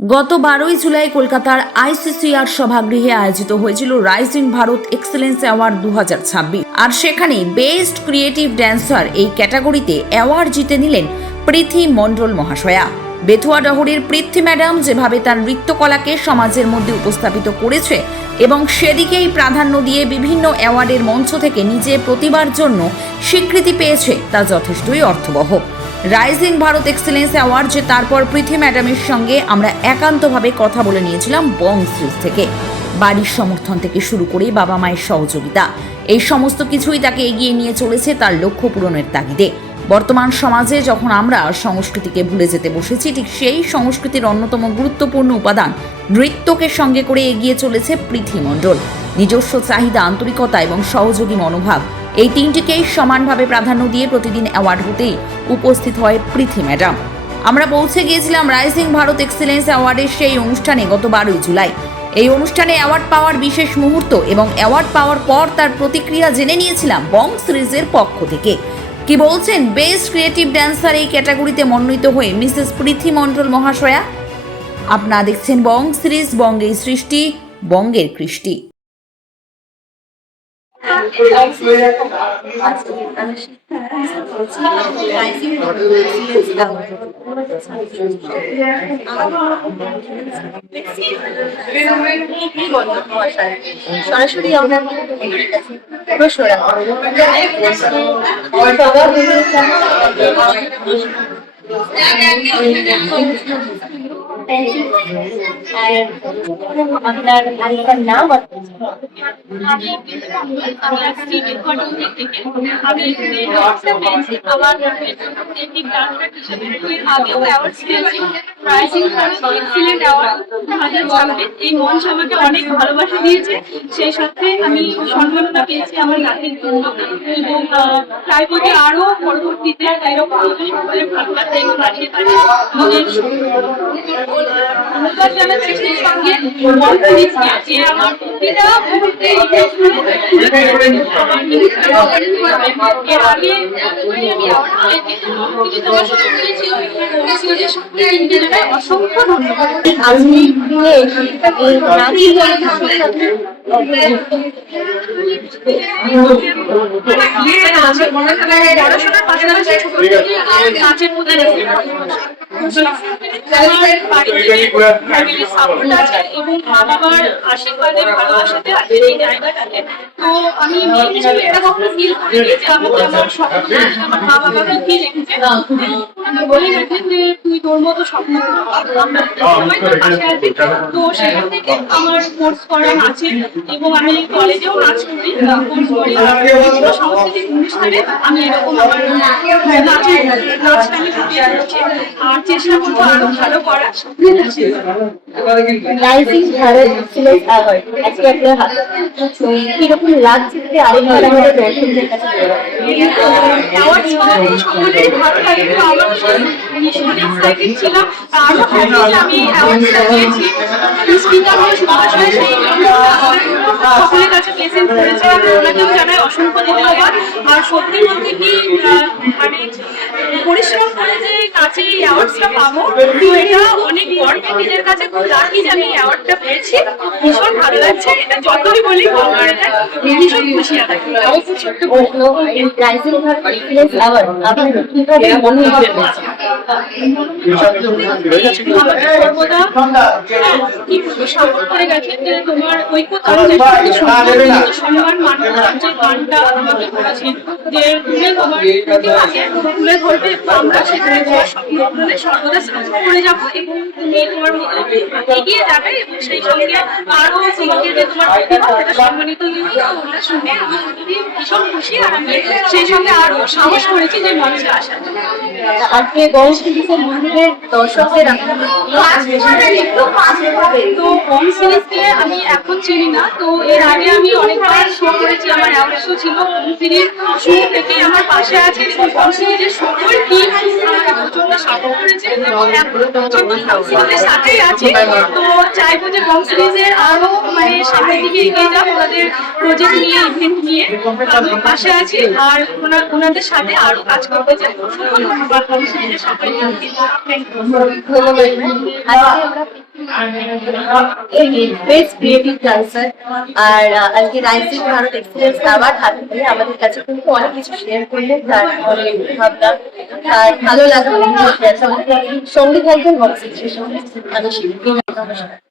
গত 12ই জুলাই কলকাতার আইসিসিআর সভাগৃহে আয়োজিত হয়েছিল রাইজিং ভারত এক্সেলেন্স অ্যাওয়ার্ড 2026। আর সেখানে বেস্ট ক্রিয়েটিভ ড্যান্সার এই ক্যাটাগরিতে অ্যাওয়ার্ড জিতে নিলেন প্রীতি মণ্ডল মহাশয়া। বেথুয়া ডহরের প্রীতি ম্যাডাম যেভাবে তার নৃত্যকলাকে সমাজের মধ্যে উপস্থাপিত করেছে এবং সেদিকেই প্রাধান্য দিয়ে বিভিন্ন অ্যাওয়ার্ডের মঞ্চ থেকে নিজের প্রতিভার জন্য স্বীকৃতি পেয়েছে তা যথেষ্টই অর্থবহ। রাইজিং ভারত এক্সেলেন্স অ্যাওয়ার্ড যে তারপর প্রীতি ম্যাডামের সঙ্গে আমরা একান্তভাবে কথা বলে নিয়েছিলাম বং সিরিজ থেকে। বাড়ির সমর্থন থেকে শুরু করে বাবা মায়ের সহযোগিতা, এই সমস্ত কিছুই তাকে এগিয়ে নিয়ে চলেছে তার লক্ষ্য পূরণের তাগিদে। বর্তমান সমাজে যখন আমরা সংস্কৃতিকে ভুলে যেতে বসেছি, ঠিক সেই সংস্কৃতির অন্যতম গুরুত্বপূর্ণ উপাদান নৃত্যকে সঙ্গে করে এগিয়ে চলেছে প্রীতি মণ্ডল। নিজস্ব চাহিদা, আন্তরিকতা এবং সহযোগী মনোভাব, এই তিনটিকেই সমানভাবে প্রাধান্য দিয়ে প্রতিদিন অ্যাওয়ার্ড হতেই উপস্থিত হয় প্রীতি ম্যাডাম। আমরা পৌঁছে গিয়েছিলাম রাইজিং ভারত এক্সেলেন্স অ্যাওয়ার্ডের সেই অনুষ্ঠানে গত 12ই জুলাই। এই অনুষ্ঠানে অ্যাওয়ার্ড পাওয়ার বিশেষ মুহূর্ত এবং অ্যাওয়ার্ড পাওয়ার পর তার প্রতিক্রিয়া জেনে নিয়েছিলাম বং সিরিজের পক্ষ থেকে। কি বলছেন বেস্ট ক্রিয়েটিভ ড্যান্সার এই ক্যাটাগরিতে মনোনীত হয়ে মিসেস প্রীতি মণ্ডল মহাশয়া? আপনারা দেখছেন বং সিরিজ, বঙ্গের সৃষ্টি, বঙ্গের কৃষ্টি। সরাসরি আমরা আপনার আরেকটার নাম এই মঞ্চ আমাকে অনেক ভালোবাসা দিয়েছে, সেই সাথে আমি সম্মাননা পেয়েছি আমার গানের জন্য এবং তাই বলে আরো পরবর্তীতে এরকম সকলের ভালোবাসা এবং পাশে পাশে ধন্যবাদ জানাচ্ছি। সেই সঙ্গে যে আমার প্রতিটা মুহূর্তে এর আগে অসংখ্য ধন্যবাদ। পড়াশোনার পাশাপাশি নাচের মধ্যে এবং মা বাবার আশীর্বাদে ভালোবাসাতে আজকে এই জায়গাটাতে। তো আমি মেয়ে হিসেবে এটা কখনো ফিল করিনি যে আমাকে আমার স্বপ্ন আমার মা বাবাকে কি রেখেছে, বলে রাখেন যে তুই তোর মতো স্বপ্ন সবাই তোর পাশে আছি। তো সেখান থেকে আমার কোর্স করা নাচের এবং আমি কলেজেও নাচ করি, কোর্স করি বিভিন্ন সাংস্কৃতিক অনুষ্ঠানে আমি এরকম আমার নাচটা আমি ফুটিয়ে তুলছি আর চেষ্টা করবো আরো ভালো করার। রাইজিং ভারত এক্সেলেন্স অ্যাওয়ার্ড আজকে আপনার হাতে, তো কিরকম লাগছে যদি আরেকবার আমাদের দর্শকদের কাছে অ্যাওয়ার্ড সকলেরই ভালো লাগে, তো আমার ভীষণ এক্সাইটেড ছিলাম। আরো হ্যাপি যে আমি অ্যাওয়ার্ডটা পেয়েছি। স্পিকার মহাশয় সেই সকলের কাছে প্রেজেন্ট করেছে, ওনাকেও জানাই অসংখ্য ধন্যবাদ। আর সত্যি বলতে কি আমি পরিশ্রম করে যে কাছে এই অ্যাওয়ার্ডটা পাবো, তো এটা অনেক গর্ব, নিজের কাছে খুব লাকি যে আমি অ্যাওয়ার্ডটা পেয়েছি। ভীষণ ভালো লাগছে, এটা যতই বলি কম হয়ে যায়, ভীষণ খুশি থাকি। ছোট্ট প্রশ্ন, রাইজিং ভারত এক্সেলেন্স অ্যাওয়ার্ড আপনার কিভাবে মনোনীত হয়েছে? আমাকে সর্বদা কি সাপোর্ট করে গেছে যে তোমার ঐক্যতা সম্মান মানবতার যে গানটা আমাকে করেছে যে তুমি তোমার প্রতিভাকে তুলে ধরবে, আমরা সেখানে তোমার স্বপ্নপূরণে সর্বদা সাহায্য করে যাবো এবং তুমি তোমার মতো এগিয়ে যাবে এবং সেই সঙ্গে আরো তোমাকে যে তোমার প্রতিভা সেটা সম্মানিত হয়েছে। ওটা শুনে আমি সত্যি ভীষণ খুশি আর আমি সেই সঙ্গে আরো সাহস করেছি যে মঞ্চে আসার। আজকে গণেশ মন্দিরের দর্শকদের তো হোম সিরিজকে আমি এখন চিনি না, তো এর আগে আমি অনেকবার শো করেছি, আমার অ্যাওয়ার্ড শো ছিল। হোম সিরিজ শুরু থেকেই আমার পাশে আছে এবং হোম সিরিজের সকল টিম আমাকে প্রচন্ড সাপোর্ট করেছে এবং এখন পর্যন্ত হোম সিরিজের সাথেই আছি। তো চাইবো যে হোম সিরিজের আরো মানে সামনের দিকে এগিয়ে যাক, ওনাদের প্রজেক্ট নিয়ে, ইভেন্ট নিয়ে আমি পাশে আছি আর ওনাদের সাথে আরো কাজ করতে চাই। ধন্যবাদ হোম সিরিজের সবাইকে। বেস্ট ক্রিয়েটিভ ডান্সার আর আজকে রাইজিং ভারত এক্সেলেন্স অ্যাওয়ার্ড হাতে পেয়ে আমাদের কাছে কিন্তু অনেক কিছু শেয়ার করলেন, তার অনেক ভাবনা আর ভালো লাগলো সঙ্গে থাকবেন। আমি শিল্পী নমস্কার।